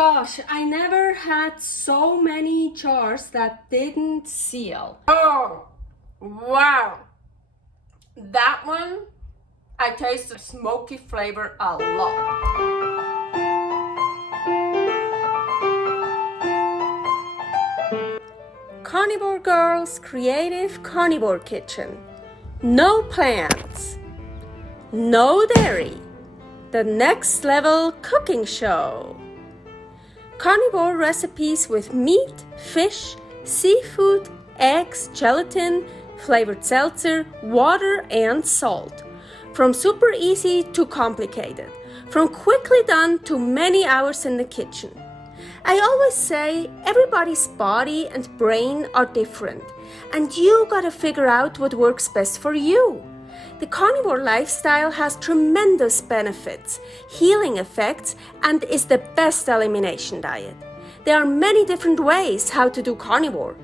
gosh, I never had so many jars that didn't seal. Oh, wow. That one, I taste the smoky flavor a lot. Carnivore Girl's Creative Carnivore Kitchen. No plants, no dairy. The next level cooking show. Carnivore recipes with meat, fish, seafood, eggs, gelatin, flavored seltzer, water, and salt. From super easy to complicated. From quickly done to many hours in the kitchen. I always say everybody's body and brain are different, and you gotta figure out what works best for you. The carnivore lifestyle has tremendous benefits, healing effects, and is the best elimination diet. There are many different ways how to do carnivore.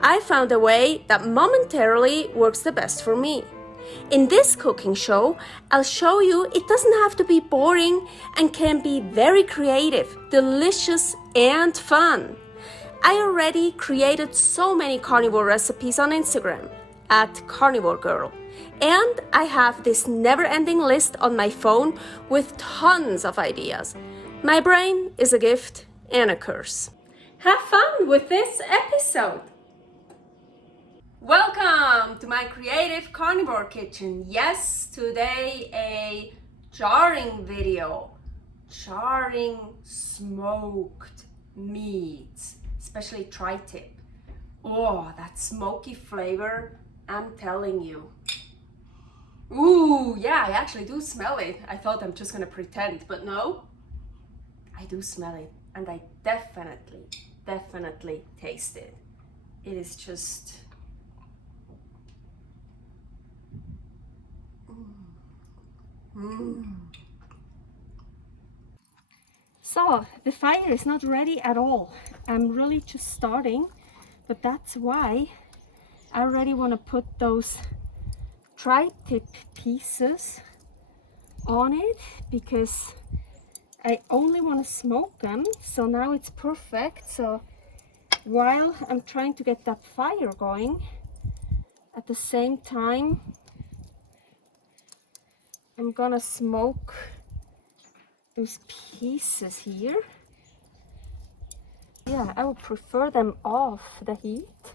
I found a way that momentarily works the best for me. In this cooking show, I'll show you it doesn't have to be boring and can be very creative, delicious, and fun. I already created so many carnivore recipes on Instagram at karnivorgirl. And I have this never-ending list on my phone with tons of ideas. My brain is a gift and a curse. Have fun with this episode! Welcome to my creative carnivore kitchen. Yes, today a jarring video. Jarring smoked meats, especially tri-tip. Oh, that smoky flavor, I'm telling you. Ooh, yeah, I actually do smell it. I thought I'm just gonna pretend, but no, I do smell it, and I definitely taste it. It is just... So, the fire is not ready at all. I'm really just starting, but that's why I already want to put those tri-tip pieces on it, because I only want to smoke them. So now it's perfect. So while I'm trying to get that fire going, at the same time I'm gonna smoke those pieces here. Yeah, I would prefer them off the heat.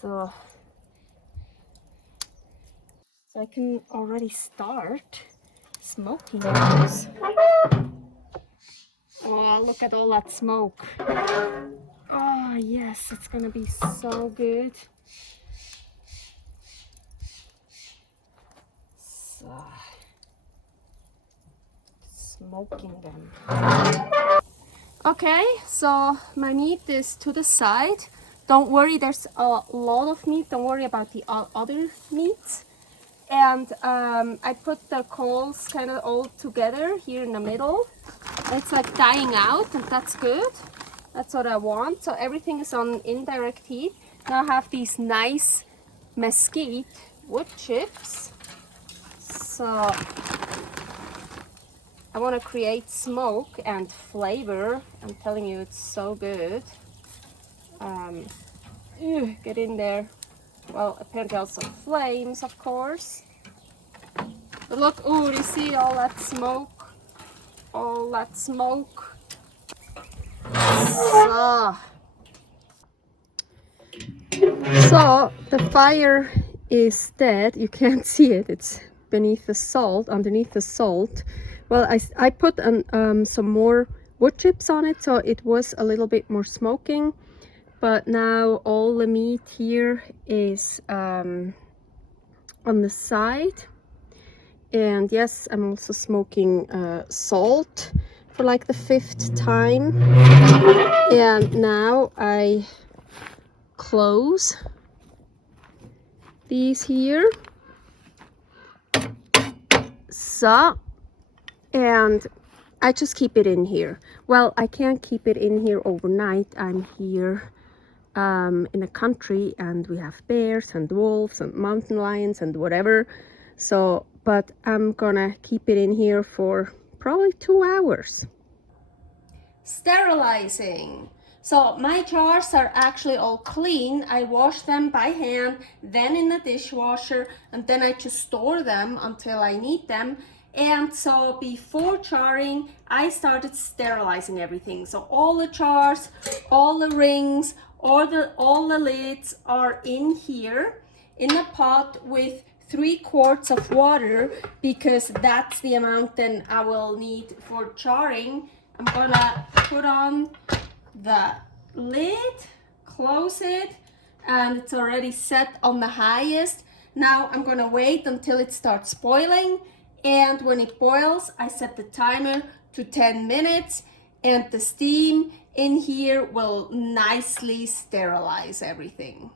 So I can already start smoking those. Oh, look at all that smoke. Oh, yes, it's gonna be so good. So, smoking them. Okay, so my meat is to the side. Don't worry, there's a lot of meat. Don't worry about the other meats. And I put the coals kind of all together here in the middle. It's like dying out, and that's good. That's what I want. So everything is on indirect heat. Now I have these nice mesquite wood chips. So I want to create smoke and flavor. I'm telling you, it's so good. Get in there. Well, apparently also flames, of course. But look, ooh, you see all that smoke? All that smoke. So the fire is dead. You can't see it. It's beneath the salt, underneath the salt. Well, I put some more wood chips on it, so it was a little bit more smoking. But now all the meat here is on the side. And yes, I'm also smoking salt for like the 5th time. And now I close these here. So, and I just keep it in here. Well, I can't keep it in here overnight. I'm here in the country, and we have bears and wolves and mountain lions and whatever. So, but I'm gonna keep it in here for probably 2 hours. sterilizing. So my jars are actually all clean. I wash them by hand, then in the dishwasher, and then I just store them until I need them. And so before jarring, I started sterilizing everything. So all the jars, all the rings, all the lids are in here in a pot with 3 quarts of water, because that's the amount then I will need for jarring. I'm gonna put on the lid, close it, and it's already set on the highest. Now I'm gonna wait until it starts boiling, and when it boils, I set the timer to 10 minutes, and the steam in here will nicely sterilize everything.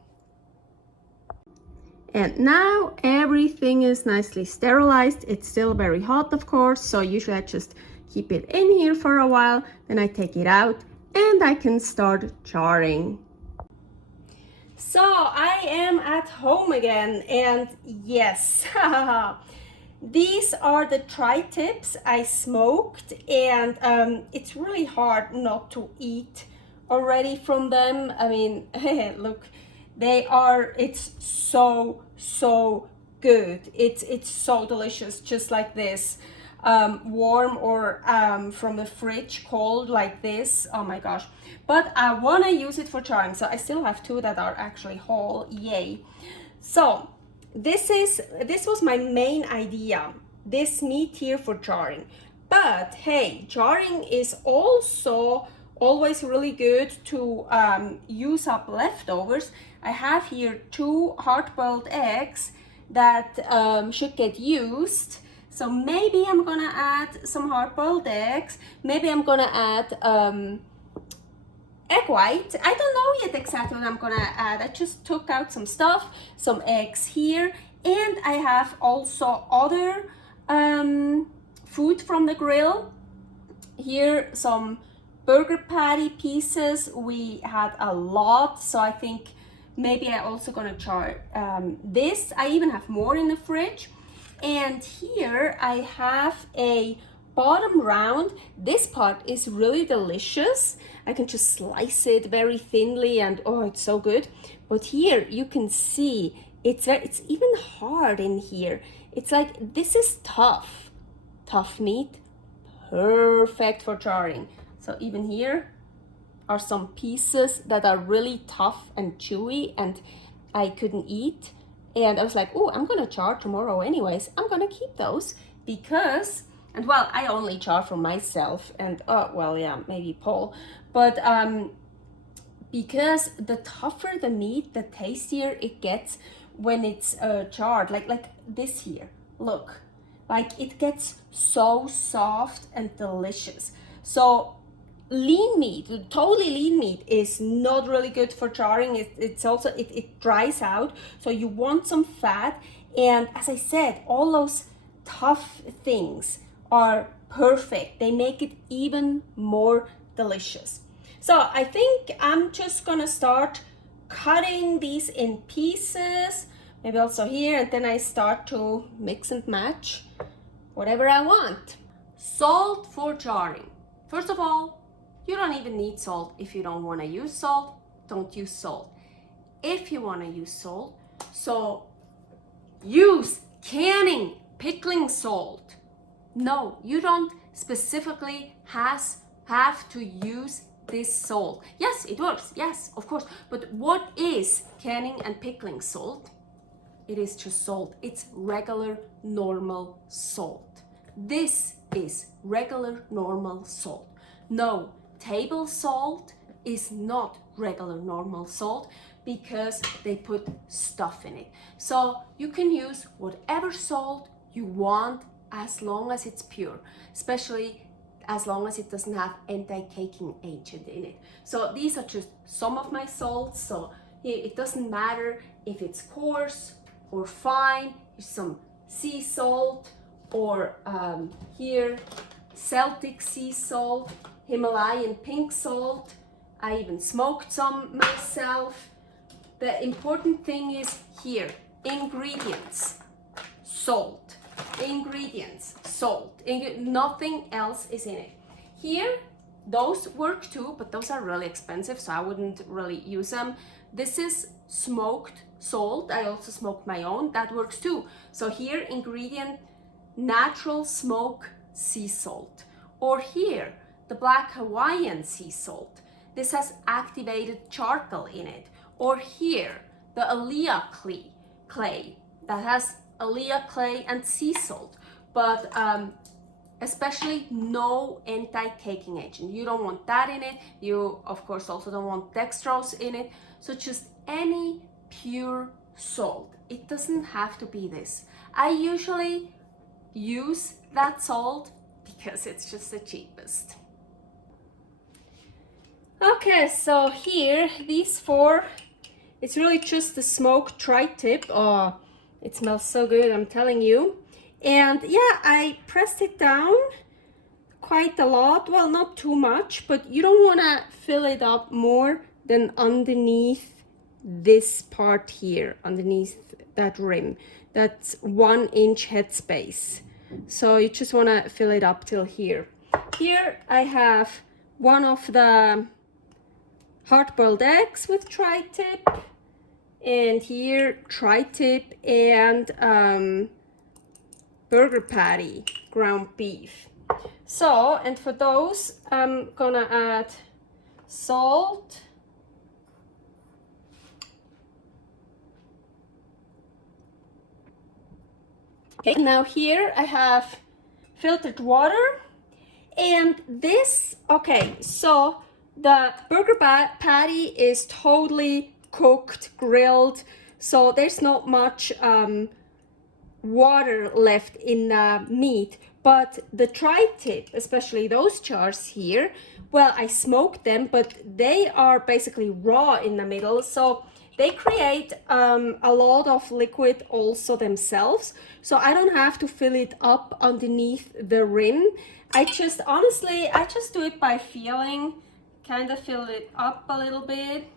And now everything is nicely sterilized. It's still very hot, of course, so usually I just keep it in here for a while, then I take it out and I can start jarring. So I am at home again, and yes, these are the tri-tips I smoked, and it's really hard not to eat already from them. I mean, look, it's so good. It's so delicious, just like this. Warm or from the fridge, cold like this. Oh my gosh. But I want to use it for jarring, so I still have 2 that are actually whole. Yay. So this was my main idea, this meat here for jarring. But hey, jarring is also always really good to use up leftovers. I have here 2 hard-boiled eggs that should get used. So maybe I'm gonna add some hard-boiled eggs. Maybe I'm gonna add egg white. I don't know yet exactly what I'm gonna add. I just took out some stuff, some eggs here, and I have also other food from the grill. Here, some burger patty pieces. We had a lot, so I think maybe I also gonna jar this. I even have more in the fridge. And here I have a bottom round. This part is really delicious. I can just slice it very thinly, and oh, it's so good. But here you can see it's even hard in here. It's like, this is tough meat, perfect for jarring. So even here are some pieces that are really tough and chewy, and I couldn't eat. And I was like, oh, I'm gonna jar tomorrow anyways. I'm gonna keep those because, and well, I only jar for myself and, well, yeah, maybe Paul. But because the tougher the meat, the tastier it gets when it's jarred. Like this here, look. Like, it gets so soft and delicious. So lean meat, totally lean meat, is not really good for jarring. It's also, it dries out, so you want some fat. And as I said, all those tough things are perfect. They make it even more delicious. So I think I'm just gonna start cutting these in pieces, maybe also here, and then I start to mix and match whatever I want. Salt for jarring. First of all, you don't even need salt. If you don't want to use salt, don't use salt. If you want to use salt, so use canning, pickling salt. No, you don't specifically have to use this salt. Yes, it works. Yes, of course. But what is canning and pickling salt? It is just salt. It's regular, normal salt. This is regular, normal salt. No, table salt is not regular, normal salt because they put stuff in it. So you can use whatever salt you want as long as it's pure, especially as long as it doesn't have anti-caking agent in it. So these are just some of my salts. So it doesn't matter if it's coarse or fine. Here's some sea salt, or here Celtic sea salt, Himalayan pink salt. I even smoked some myself. The important thing is here, ingredients, salt. Ingredients, salt. Nothing else is in it. Here those work too, but those are really expensive, so I wouldn't really use them. This is smoked salt. I also smoke my own. That works too. So here, ingredient, natural smoke sea salt. Or here, the black Hawaiian sea salt. This has activated charcoal in it. Or here, the Alea clay that has Alea clay and sea salt. But especially no anti-caking agent. You don't want that in it. You, of course, also don't want dextrose in it. So just any pure salt. It doesn't have to be this. I usually use that salt because it's just the cheapest. Okay, so here, these four, it's really just the smoked tri-tip. Oh, it smells so good, I'm telling you. And yeah, I pressed it down quite a lot. Well, not too much, but you don't want to fill it up more than underneath this part here, underneath that rim. That's 1 inch headspace. So you just want to fill it up till here. Here I have one of the hard-boiled eggs with tri-tip, and here tri-tip and burger patty, ground beef. So, and for those, I'm gonna add salt, okay, now here I have filtered water, and this, okay, so the burger patty is totally cooked, grilled, so there's not much water left in the meat. But the tri-tip, especially those jars here, well, I smoked them, but they are basically raw in the middle, so they create a lot of liquid also themselves, so I don't have to fill it up underneath the rim. I just, honestly, I just do it by feeling, kind of fill it up a little bit,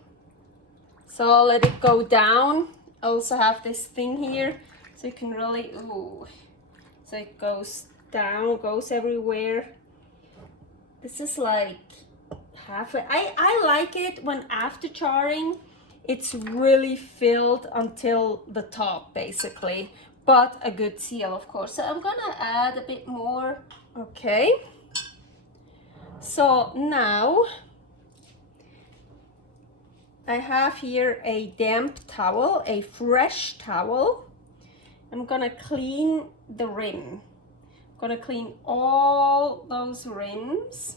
so let it go down. I also have this thing here, so you can really, ooh, so it goes down, goes everywhere. This is like halfway. I like it when after charring, it's really filled until the top, basically, but a good seal, of course. So I'm gonna add a bit more. Okay. So now I have here a damp towel, a fresh towel. I'm gonna clean the rim. I'm gonna clean all those rims.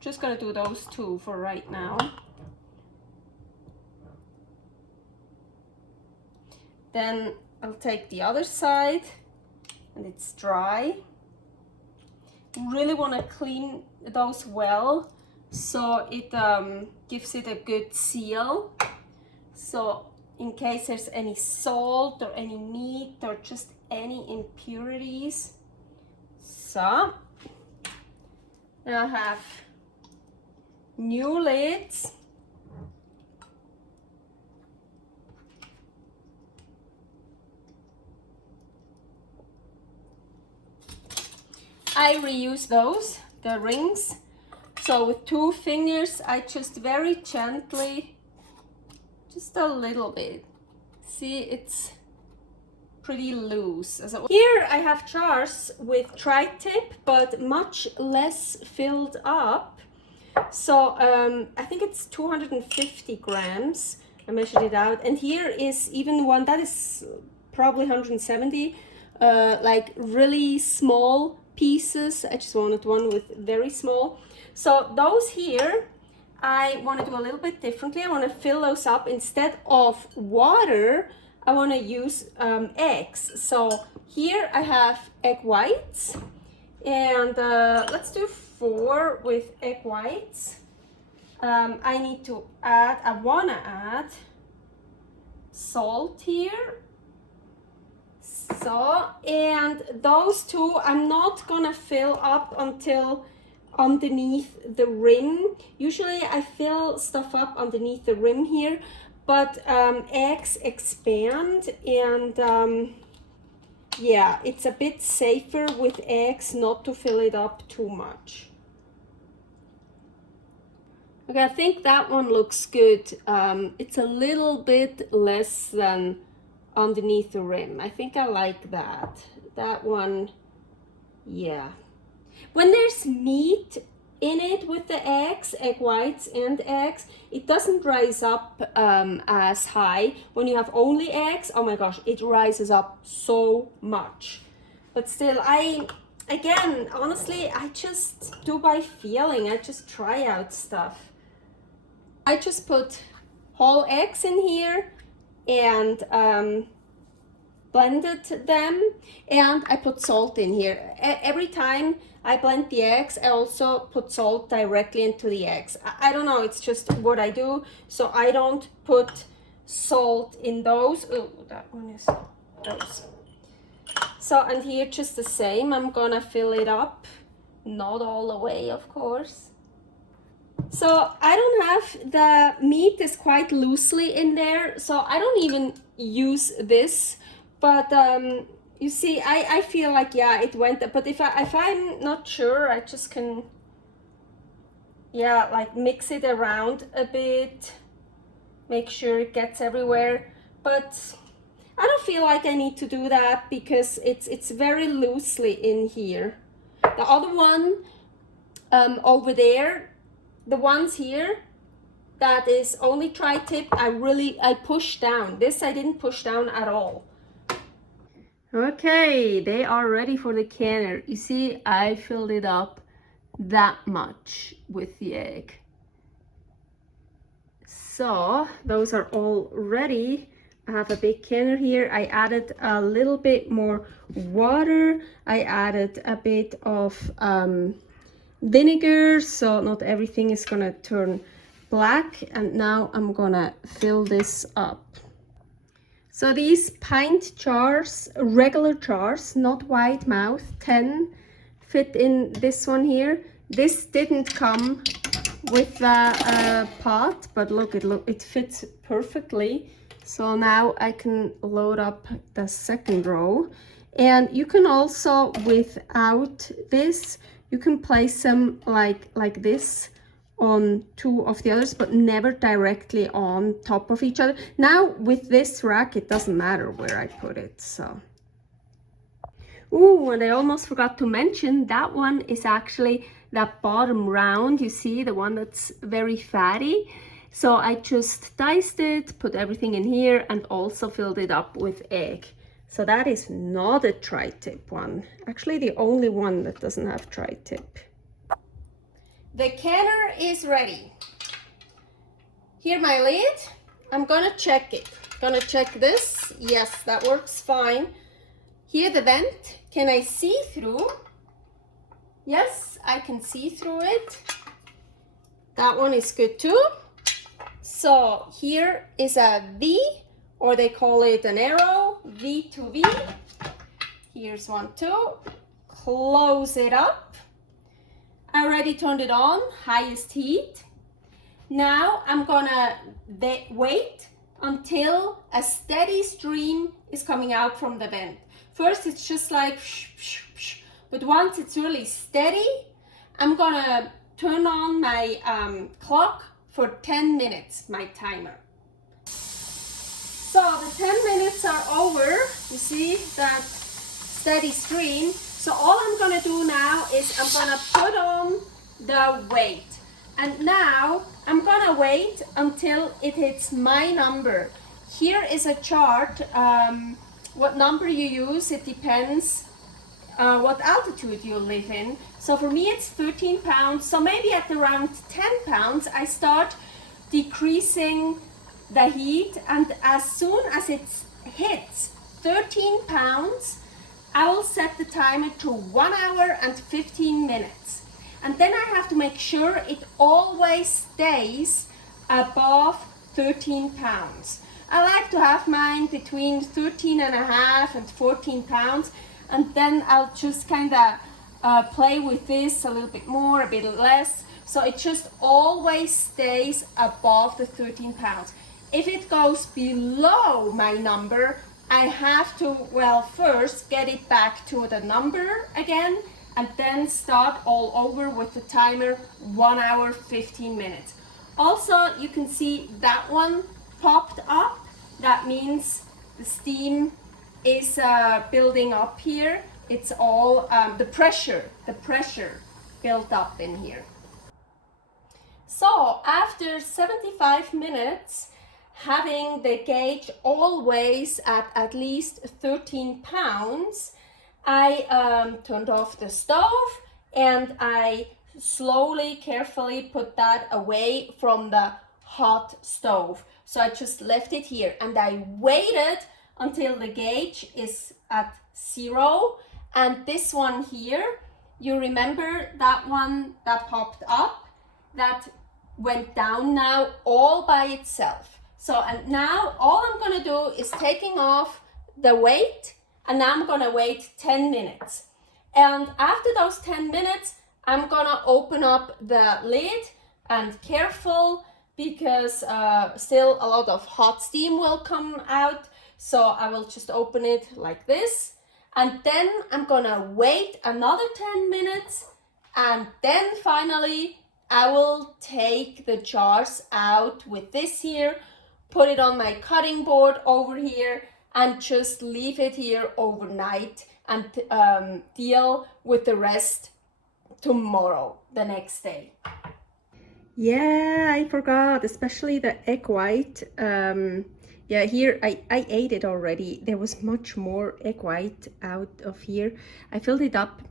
Just gonna do those two for right now. Then I'll take the other side, and it's dry. Really wanna clean those well, so it gives it a good seal. So in case there's any salt or any meat or just any impurities. So now I have new lids. I reuse those, the rings. So with 2 fingers, I just very gently, just a little bit. See, it's pretty loose. So here I have jars with tri-tip, but much less filled up. So I think it's 250 grams. I measured it out. And here is even one that is probably 170, like really small pieces. I just wanted one with very small. So those here, I want to do a little bit differently. I want to fill those up. Instead of water, I want to use eggs. So here I have egg whites, and let's do 4 with egg whites. I need to add, I want to add salt here. So, and those 2 I'm not gonna fill up until underneath the rim. Usually I fill stuff up underneath the rim here, but eggs expand, and yeah, it's a bit safer with eggs not to fill it up too much. Okay, I think that one looks good. It's a little bit less than underneath the rim. I think I like that. That one, yeah. When there's meat in it with the eggs, egg whites and eggs, it doesn't rise up as high. When you have only eggs, oh my gosh, it rises up so much. But still, again, honestly, I just do by feeling. I just try out stuff. I just put whole eggs in here and blended them, and I put salt in here. Every time I blend the eggs, I also put salt directly into the eggs. I don't know, it's just what I do. So I don't put salt in those. Oh, that one is those. So, and here just the same, I'm gonna fill it up. Not all the way, of course. So I don't have, the meat is quite loosely in there, so I don't even use this. But you see, I feel like, yeah, it went, but if I'm not sure, I just can, yeah, like mix it around a bit, make sure it gets everywhere. But I don't feel like I need to do that because it's very loosely in here. The other one over there, the ones here, that is only tri-tip, I push down. This I didn't push down at all. Okay, they are ready for the canner. You see, I filled it up that much with the egg. So those are all ready. I have a big canner here. I added a little bit more water. I added a bit of vinegar, so not everything is gonna turn black. And now I'm gonna fill this up. So these pint jars, regular jars, not wide mouth, 10 fit in this one here. This didn't come with the pot, but look, it fits perfectly. So now I can load up the second row. And you can also, without this, you can place them like this on two of the others, but never directly on top of each other. Now with this rack, it doesn't matter where I put it, so. Ooh, and I almost forgot to mention, that one is actually that bottom round, you see, the one that's very fatty. So I just diced it, put everything in here, and also filled it up with egg. So that is not a tri-tip one. Actually, the only one that doesn't have tri-tip. The canner is ready. Here my lid. I'm gonna check it. Gonna check this. Yes, that works fine. Here the vent. Can I see through? Yes, I can see through it. That one is good too. So here is a V, or they call it an arrow, V to V. Here's one too. Close it up. I already turned it on, highest heat. Now I'm gonna wait until a steady stream is coming out from the vent. First it's just like but once it's really steady, I'm gonna turn on my clock for 10 minutes, my timer. So the 10 minutes are over. You see that steady stream. So all I'm gonna do now is I'm gonna put on the weight. And now I'm gonna wait until it hits my number. Here is a chart. What number you use, it depends what altitude you live in. So for me it's 13 pounds. So maybe at around 10 pounds I start decreasing the heat, and as soon as it hits 13 pounds, I will set the timer to 1 hour and 15 minutes. And then I have to make sure it always stays above 13 pounds. I like to have mine between 13 and a half and 14 pounds. And then I'll just kind of play with this a little bit more, a bit less. So it just always stays above the 13 pounds. If it goes below my number, I have to, well, first get it back to the number again, and then start all over with the timer 1 hour, 15 minutes. Also, you can see that one popped up. That means the steam is building up here. It's all the pressure built up in here. So after 75 minutes, having the gauge always at least 13 pounds, I turned off the stove and I slowly, carefully put that away from the hot stove. So I just left it here and I waited until the gauge is at 0. And this one here, you remember that one that popped up, that went down now all by itself. So, and now all I'm gonna do is taking off the weight, and now I'm gonna wait 10 minutes. And after those 10 minutes, I'm gonna open up the lid, and careful, because still a lot of hot steam will come out. So I will just open it like this. And then I'm gonna wait another 10 minutes. And then finally, I will take the jars out with this here, put it on my cutting board over here, and just leave it here overnight and deal with the rest tomorrow, the next day. Yeah, I forgot, especially the egg white. Yeah, here I ate it already. There was much more egg white out of here. I filled it up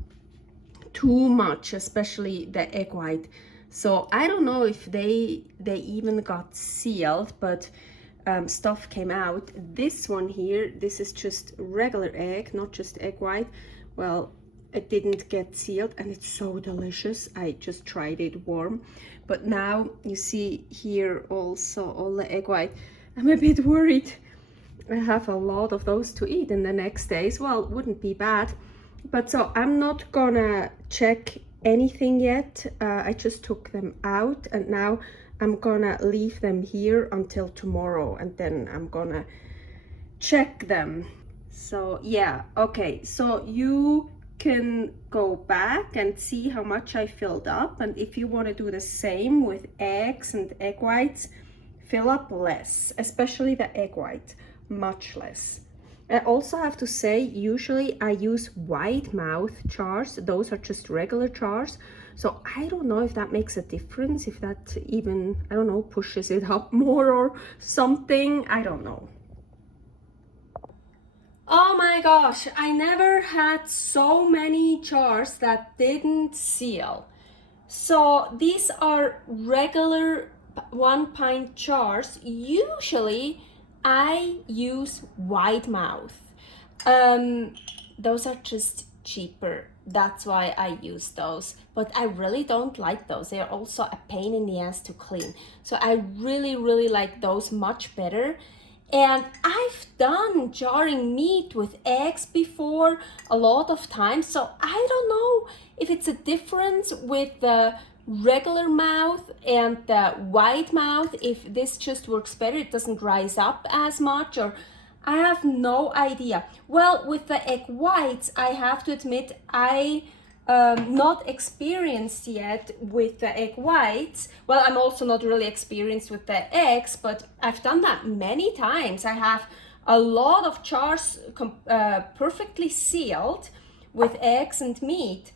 too much, especially the egg white. So I don't know if they even got sealed, but stuff came out. This one here, this is just regular egg, not just egg white. Well, it didn't get sealed and it's so delicious. I just tried it warm. But now you see here also all the egg white. I'm a bit worried. I have a lot of those to eat in the next days. Well, wouldn't be bad. But so I'm not gonna check anything yet. I just took them out and now I'm gonna leave them here until tomorrow and then I'm gonna check them. So yeah, okay, so you can go back and see how much I filled up, and if you want to do the same with eggs and egg whites, fill up less, especially the egg white, much less. I also have to say, usually I use wide mouth jars. Those are just regular jars. So I don't know if that makes a difference, if that even, I don't know, pushes it up more or something. I don't know. Oh my gosh, I never had so many jars that didn't seal. So these are regular 1 pint jars. Usually I use wide mouth. Those are just cheaper. That's why I use those. But I really don't like those. They're also a pain in the ass to clean. So I really like those much better. And I've done jarring meat with eggs before a lot of times. So I don't know if it's a difference with the regular mouth and the wide mouth, if this just works better, it doesn't rise up as much, or I have no idea. Well, with the egg whites, I have to admit I not experienced yet with the egg whites. Well, I'm also not really experienced with the eggs, but I've done that many times. I have a lot of jars perfectly sealed with eggs and meat.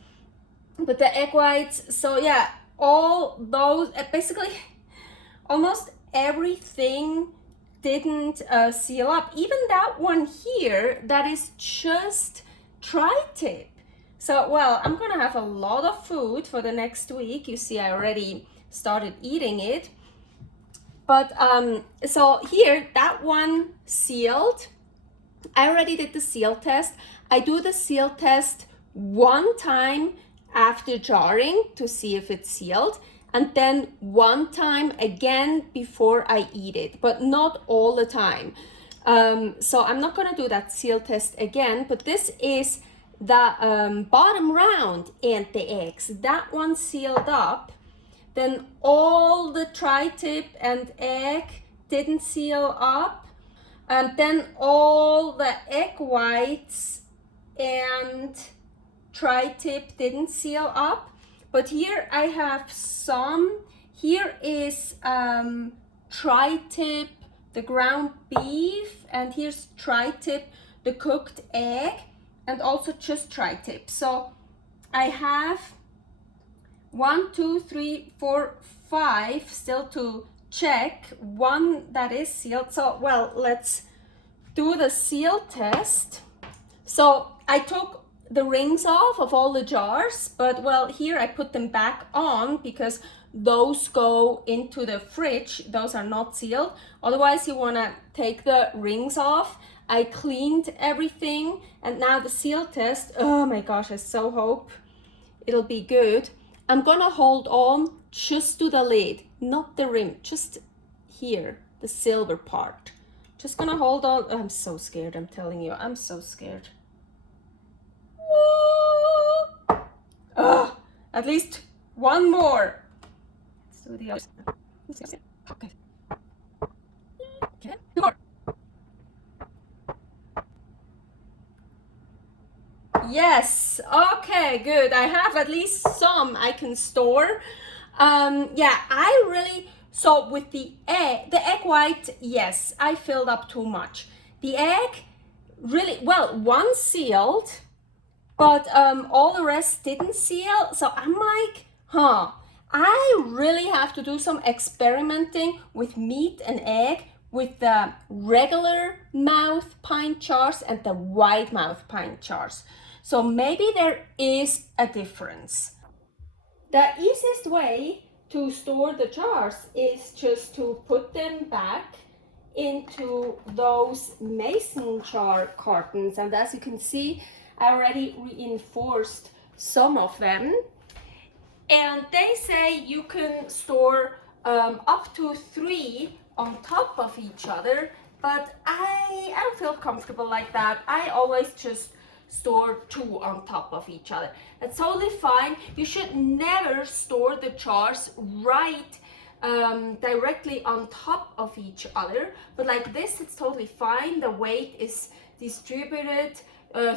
But the egg whites, so yeah, all those, basically almost everything didn't seal up. Even that one here, that is just tri-tip. So, well, I'm gonna have a lot of food for the next week. You see, I already started eating it. But so here, that one sealed. I already did the seal test. I do the seal test one time after jarring to see if it's sealed, and then one time again before I eat it, but not all the time. So I'm not gonna do that seal test again, but this is the bottom round and the eggs. That one sealed up. Then all the tri-tip and egg didn't seal up. And then all the egg whites and tri-tip didn't seal up. But here I have some Here is tri-tip, the ground beef, and here's tri-tip, the cooked egg, and also just tri-tip. So I have 1, 2, 3, 4, 5 still to check, one that is sealed. So, well, let's do the seal test. So I took the rings off of all the jars, but well, here I put them back on because those go into the fridge. Those are not sealed. Otherwise, you want to take the rings off. I cleaned everything, and now the seal test. Oh my gosh, I so hope it'll be good. I'm gonna hold on just to the lid, not the rim, just here, the silver part. Just gonna hold on. I'm so scared, I'm telling you, I'm so scared. At least one more. Let's do the other. Okay. Okay. Two more. Yes. Okay. Good. I have at least some I can store. Yeah. I really. So with the egg white, yes, I filled up too much. The egg, really well. One sealed. But all the rest didn't seal, so I'm like, I really have to do some experimenting with meat and egg with the regular mouth pint jars and the wide mouth pint jars. So maybe there is a difference. The easiest way to store the jars is just to put them back into those mason jar cartons, and as you can see, I already reinforced some of them, and they say you can store up to 3 on top of each other, but I don't feel comfortable like that. I always just store 2 on top of each other. That's totally fine. You should never store the jars right directly on top of each other, but like this, it's totally fine. The weight is distributed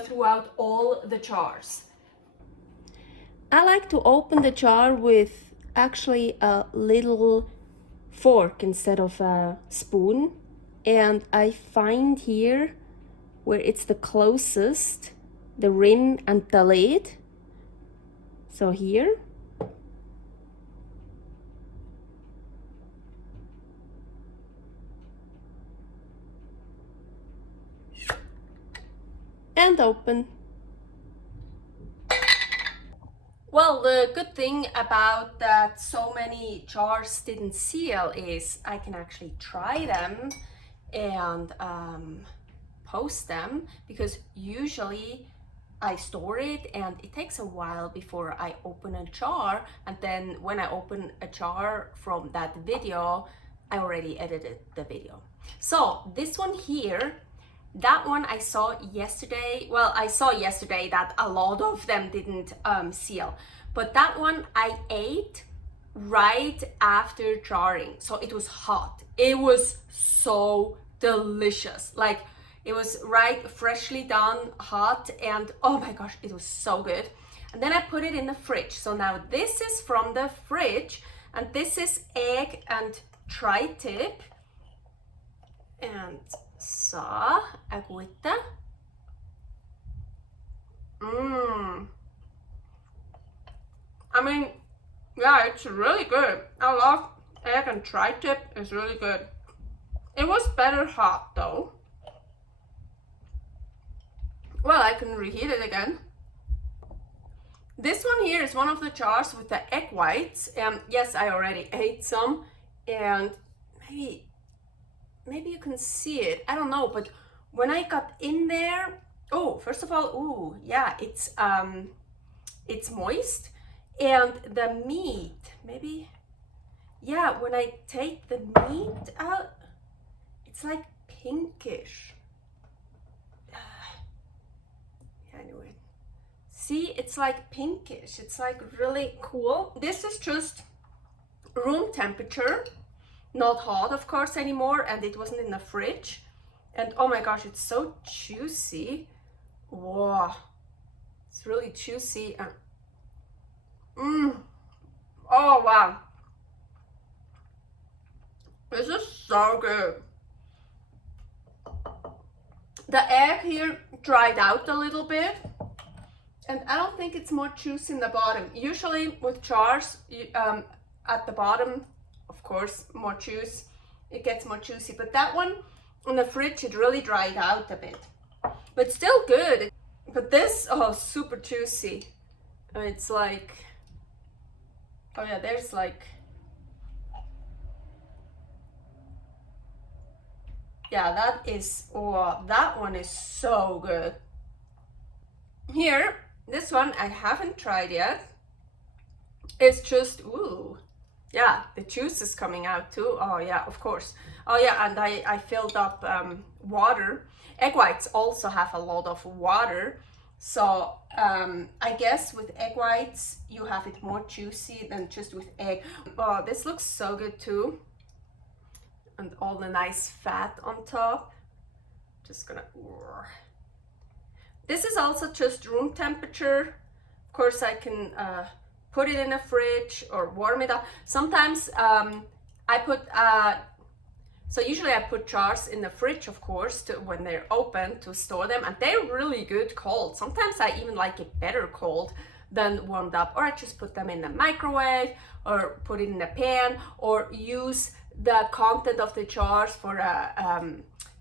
throughout all the jars. I like to open the jar with actually a little fork instead of a spoon, and I find here where it's the closest, the rim and the lid. So here. And open. Well, the good thing about that so many jars didn't seal is I can actually try them and post them, because usually I store it and it takes a while before I open a jar, and then when I open a jar from that video, I already edited the video. So this one here, that one I saw yesterday. Well, I saw yesterday that a lot of them didn't seal, but that one I ate right after jarring, so it was hot. It was so delicious. Like, it was right freshly done, hot, and oh my gosh, it was so good. And then I put it in the fridge. So now this is from the fridge, and this is egg and tri-tip, and så agüita. I mean, yeah, it's really good. I love egg and tri-tip. It's really good. It was better hot though. Well, I can reheat it again. This one here is one of the jars with the egg whites. Yes, I already ate some, and maybe you can see it, I don't know, but when I got in there, oh, first of all, ooh, yeah, it's moist, and the meat, maybe, yeah, when I take the meat out, it's like pinkish. Yeah, anyway, see, it's like pinkish, it's like really cool. This is just room temperature. Not hot, of course, anymore, and it wasn't in the fridge. And oh my gosh, it's so juicy. Wow, it's really juicy. Oh wow, This is so good. The egg here dried out a little bit, and I don't think it's more juicy in the bottom. Usually with jars, at the bottom, of course, more juice. It gets more juicy, but that one in the fridge, it really dried out a bit. But still good. But this, oh, super juicy. It's like, oh yeah, there's like, yeah, that is, oh, that one is so good. Here, this one I haven't tried yet. It's just, ooh, yeah, the juice is coming out too. Oh yeah, of course. Oh yeah, and I filled up water. Egg whites also have a lot of water. So I guess with egg whites, you have it more juicy than just with egg. Oh, this looks so good too. And all the nice fat on top. Just gonna, this is also just room temperature. Of course, I can put it in a fridge or warm it up. Sometimes I put, so usually I put jars in the fridge, of course, when they're open to store them, and they're really good cold. Sometimes I even like it better cold than warmed up, or I just put them in the microwave or put it in a pan, or use the content of the jars for a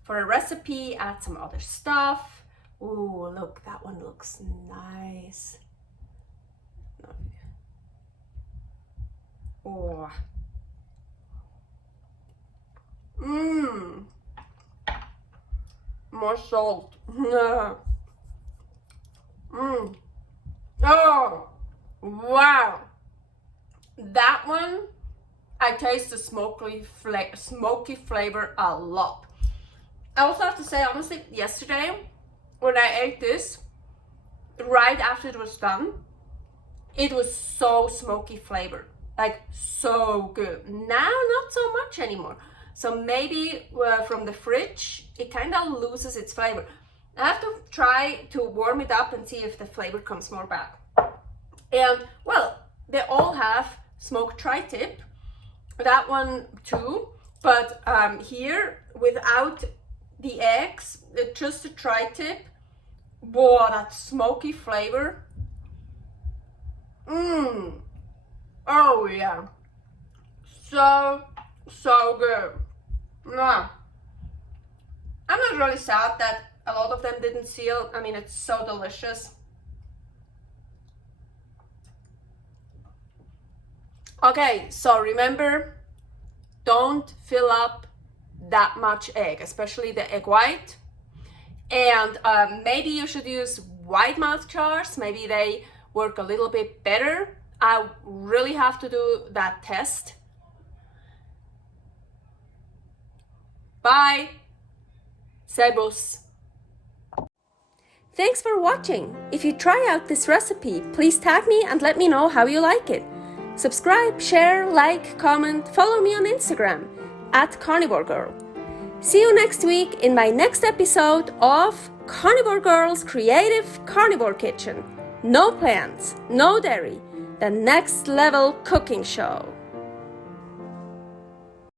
recipe, add some other stuff. Ooh, look, that one looks nice. Oh. Mmm. More salt. Mmm. Oh, wow. That one, I taste the smoky flavor a lot. I also have to say, honestly, yesterday when I ate this, right after it was done, it was so smoky flavor, like so good. Now, not so much anymore. So maybe from the fridge, it kind of loses its flavor. I have to try to warm it up and see if the flavor comes more back. And well, they all have smoked tri-tip, that one too, but here without the eggs, just the tri-tip, boy, that smoky flavor. Oh yeah, so good. Nah. I'm not really sad that a lot of them didn't seal. I mean, it's so delicious. Okay, so remember, don't fill up that much egg, especially the egg white. And maybe you should use wide mouth jars. Maybe they work a little bit better. I really have to do that test. Bye. Servus. Thanks for watching. If you try out this recipe, please tag me and let me know how you like it. Subscribe, share, like, comment, follow me on Instagram @carnivorgirl. See you next week in my next episode of Carnivore Girl's Creative Carnivore Kitchen. No plants, no dairy, the next level cooking show.